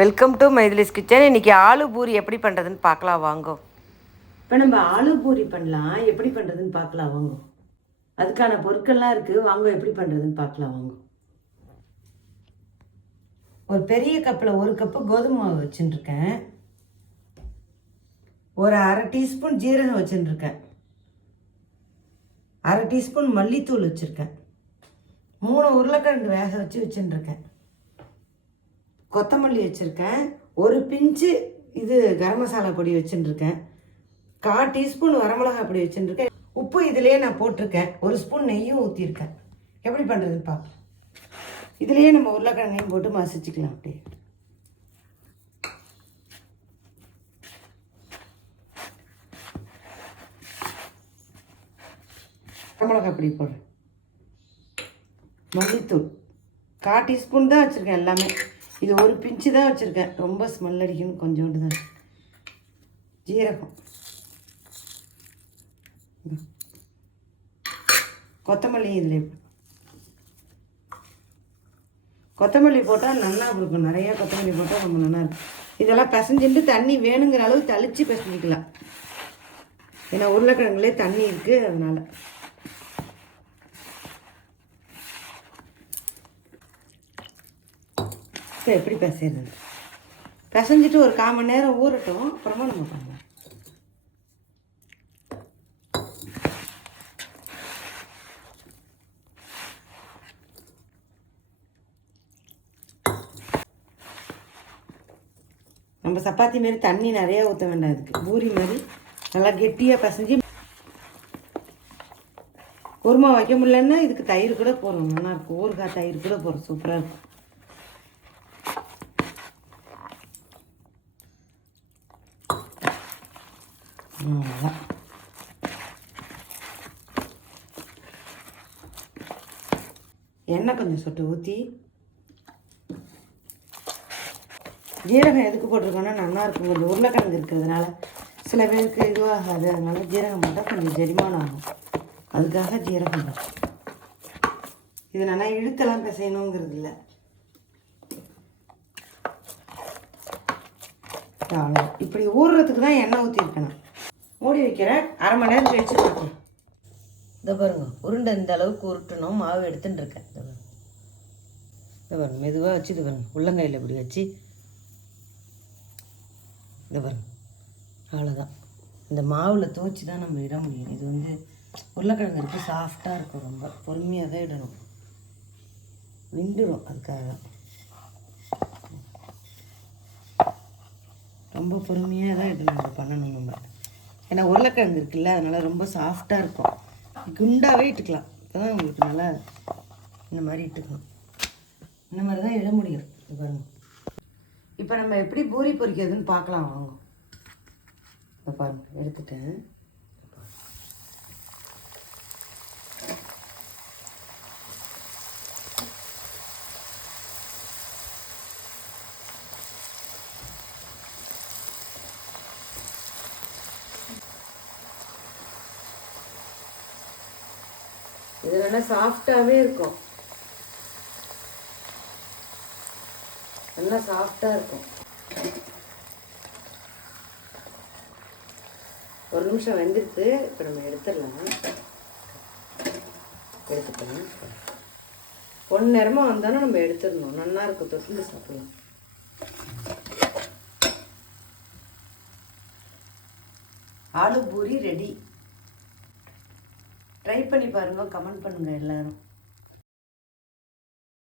Welcome to மைதிலிஸ் kitchen. இன்றைக்கி ஆலு பூரி எப்படி பண்ணுறதுன்னு பார்க்கலாம் வாங்கோ. இப்போ நம்ம ஆலு பூரி பண்ணலாம், எப்படி பண்ணுறதுன்னு பார்க்கலாம் வாங்கோ. அதுக்கான பொருட்கள்லாம் இருக்குது, வாங்க எப்படி பண்ணுறதுன்னு பார்க்கலாம் வாங்கோ. ஒரு பெரிய கப்பில் 1 கப்பு கோதுமை மாவு வச்சுட்டுருக்கேன். ஒரு அரை டீஸ்பூன் ஜீரகம் வச்சுட்டுருக்கேன். அரை டீஸ்பூன் மல்லித்தூள் வச்சுருக்கேன். 3 உருளைக்கிழங்கு வேக வச்சு வச்சுட்டுருக்கேன். கொத்தமல்லி வச்சுருக்கேன். ஒரு பிஞ்சு இது கரம் மசாலா பொடி வச்சுட்டுருக்கேன். 1/4 டீஸ்பூன் வரமிளகா பொடி வச்சுட்டுருக்கேன். உப்பு இதிலேயே நான் போட்டிருக்கேன். 1 ஸ்பூன் நெய்யும் ஊற்றிருக்கேன். எப்படி பண்ணுறதுன்னு பார்க்கலாம். இதுலேயே நம்ம உருளைக்கிழங்கையும் போட்டு மசிச்சுக்கலாம். அப்படியே வரமிளகா பொடி போடுறேன். மல்லித்தூள் 1/4 டீஸ்பூன் தான் வச்சுருக்கேன். எல்லாமே இது ஒரு பிஞ்சு தான் வச்சுருக்கேன். ரொம்ப ஸ்மெல் அடிக்கணும், கொஞ்சோண்டு தான். ஜீரகம், கொத்தமல்லி, இதில் கொத்தமல்லி போட்டால் நல்லா இருக்கும். நிறையா கொத்தமல்லி போட்டால் ரொம்ப நல்லா இருக்கும். இதெல்லாம் பிசைஞ்சிட்டு தண்ணி வேணுங்கிற அளவு தளித்து பிசைஞ்சிக்கலாம். ஏன்னா உருளைக்கிழங்குலே தண்ணி இருக்குது, அதனால். எப்படி பிசைறது, பிசைஞ்சிட்டு ஒரு 1/4 மணி நேரம் ஊறட்டும், அப்புறமா நம்ம பண்ணலாம். நம்ம சப்பாத்தி மாரி தண்ணி நிறையா ஊற்ற வேண்டாம். இதுக்கு பூரி மாதிரி நல்லா கெட்டியாக பிசைஞ்சு. குருமா வைக்க முடியலன்னா இதுக்கு தயிர் கூட போடுறோம், நல்லாயிருக்கும். ஊறுகாய் தயிர் கூட போடுறோம், சூப்பராக இருக்கும். எண்ணெய் கொஞ்சம் சொட்டு ஊற்றி, ஜீரகம் எதுக்கு போட்டிருக்கோன்னா நல்லாயிருக்கும். கொஞ்சம் உருளைக்கிழங்கு இருக்கிறதுனால சில பேருக்கு இதுவாகாது, அதனால ஜீரகம் போட்டால் கொஞ்சம் ஜெரிமானம் ஆகும். அதுக்காக ஜீரகம் போட்டோம். இது நல்லா இழுத்தெல்லாம் பிசையணுங்கிறது இல்லை. அவ்வளோ இப்படி ஊறுறதுக்கு தான் எண்ணெய் ஊற்றிருக்கணும். மூடி வைக்கிறேன். 1/2 மணி நேரம் கழிச்சு பார்க்கலாம். இதை பாருங்க, உருண்டை இந்த அளவுக்கு உருட்டணும். மாவு எடுத்துன்னு இருக்கேன். இதை பாருங்க, மெதுவாக வச்சு இது பாருங்க, உள்ளங்கையில் இப்படி வச்சு இதை பாருங்க. அவ்வளோதான். இந்த மாவில் துவச்சி தான் நம்ம இட முடியும். இது வந்து உருளைக்கிழங்கு இருக்குது, சாஃப்டாக இருக்கும். ரொம்ப பொறுமையாக தான் இடணும், நின்றுடும். அதுக்காக ரொம்ப பொறுமையாக தான் இடணும், நம்ம பண்ணணும் நம்ம. ஏன்னா உருளைக்கிழங்கு இருக்குல்ல, அதனால் ரொம்ப சாஃப்டாக இருக்கும். குண்டாகவே இட்டுக்கலாம். இப்போ தான் உங்களுக்கு நல்லா இந்த மாதிரி இட்டுக்கணும். இந்த மாதிரி தான் இட முடியும். பாருங்க, இப்போ நம்ம எப்படி பூரி பொரிக்கிறதுன்னு பார்க்கலாம் வாங்க. இப்போ பாருங்க, எடுத்துட்டேன். இது நல்லா சாஃப்டாகவே இருக்கும், நல்லா சாஃப்டாக இருக்கும். 1 நிமிஷம் வெந்துடுத்து. இப்போ நம்ம எடுத்துடலாம். எடுத்துக்கலாம். 1 நேரமாக வந்தாலும் நம்ம எடுத்துடணும். நல்லா இருக்கும், தொட்டு சாப்பிடலாம். ஆலு பூரி ரெடி. ட்ரை பண்ணி பாருங்கள், கமெண்ட் பண்ணுங்கள் எல்லோரும்.